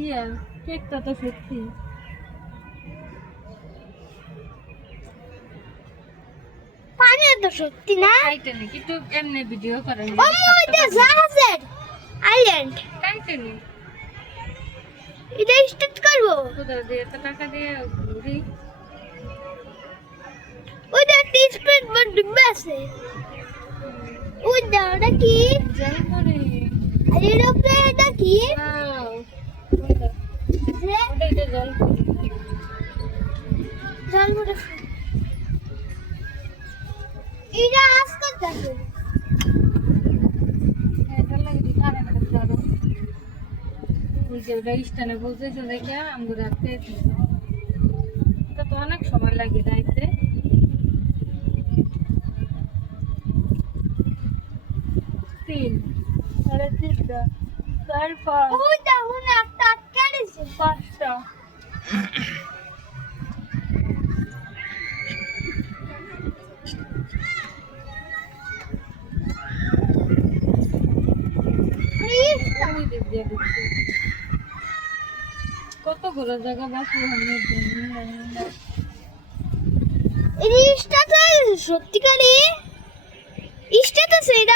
ইয়া কেকটা তো সত্যি পানি তো সত্যি না টাইটানিক একটু এমনি ভিডিও করেন ও এটা জাহাজের আইল্যান্ড টাইটানিক এটা স্টার্ট করবো কোথাও দিয়ে এত টাকা দিয়ে ঘুরি ওইটা টিস্পেট বড় ডিব্বা আছে ওইটা ওটা কি জল করে আর এর উপরে এটা কি যে ওটাই তো জল করে জল ভরে এটা আজ করতেছে এটা লাগে কারেন্ট করতে হবে ওই যে ওটা স্টানে বলতেছে দেখে আমি রাখতে এটা তো অনেক সময় লাগে যাইতে তিন সাড়ে তিনটা তারপর ওইটা হুনে একটা আটকে দিছে 5টা ওই দিক দিয়ে ঢুকছে। কত ঘোরার জায়গা বাকি এই স্টার্ট হয়ে সত্যিকারে স্টার্ট আছে এটা